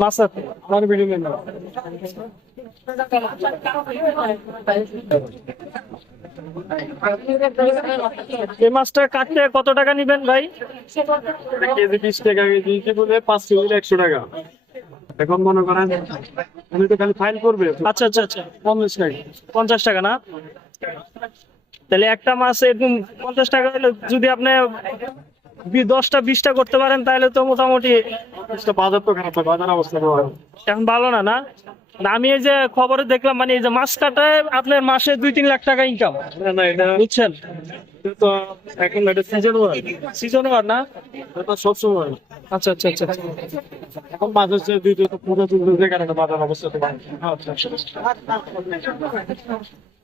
মাছ আছে আমার ভিডিও নেই এই মাছটা কাটতে কত টাকা নিবেন ভাই? কেজি বিশ টাকা কেজি কি বলে পাঁচ কেজি একশো টাকা। এখন মনে করেন আমি তো খালি ফাইল করবে। আচ্ছা আচ্ছা আচ্ছা পঞ্চাশ টাকা। পঞ্চাশ টাকা না? তাহলে একটা মাছ এরকম পঞ্চাশ টাকা হলে যদি আপনি দশটা বিশটা করতে পারেন তাহলে তো মোটামুটি বাজার তো খারাপ বাজার অবস্থা এখন ভালো না না আমি এই যে খবরে দেখলাম মানে এই যে মাছ কাটায় আপনার মাসে দুই তিন লাখ টাকা ইনকাম না না এটা বুঝছেন এটা তো এখন এটা সিজন হয় সিজন আর না এটা আচ্ছা আচ্ছা আচ্ছা এখন মাছ হচ্ছে দুই দুই পুরো চলতে যে কারণে বাজার অবস্থা তো আচ্ছা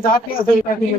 ジャーキーはそういう感じで。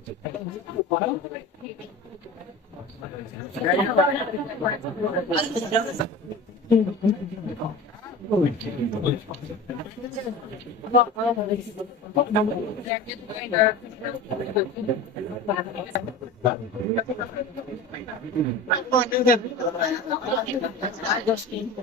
Oh, I'm going to do that. I just need to.